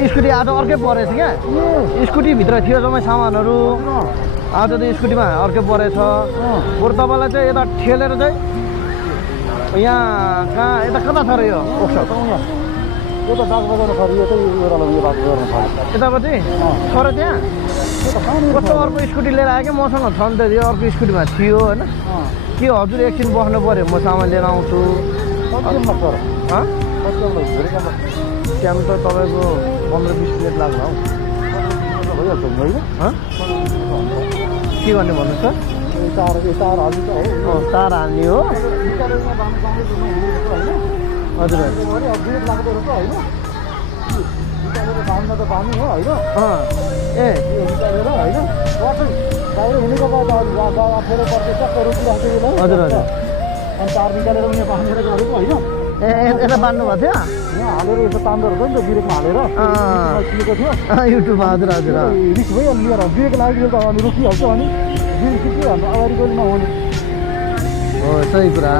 scooty आज अर्कै परेछ क्या स्कुटीभित्र थियो जम्मै सामानहरू आज त स्कुटीमा अर्कै परेछ बरु तपाईँलाई चाहिँ यता ठेलेर चाहिँ यहाँ कहाँ यता कता छ र यो वर्कसप यो त बागबजार छ यो चाहिँ यो बागबजार छ यतापट्टि छ र त्यहाँ कस्तो अर्को स्कुटी लिएर आयो क्या मसँग छ नि त यो अर्को स्कुटीमा थियो होइन के हजुर एकछिन बस्नु पऱ्यो म सामान लिएर आउँछु टाइम त तपाईँको 15-20 मिनट लाग्ला हौ भइहाल्छ होइन के गर्ने भन्नुहोस् त तार हाल्नु त हो तार हाल्ने हो हजुर बाँध्न त बाँध्नु हो होइन ए निकालेर होइन बाहिर हिँडेको बाद अप्ठ्यारो पर्छ टक्कै रोकिराखेको हजुर हजुर अनि तार निकालेर यहाँ बाँधेर गरेको होइन ए यता बाँध्नु भएको थियो यहाँ हालेर यसो तान्दो रहेछ नि त ब्रेकमा हालेर सुनेको थियो युट्युबमा हजुर हजुर रिक्स भइहाल्यो लिएर ब्रेक लाग्यो त अनि रोकिहाल्छ अनि ब्रेक के हाल्नु अगाडि गएर नहुने हो सही कुरा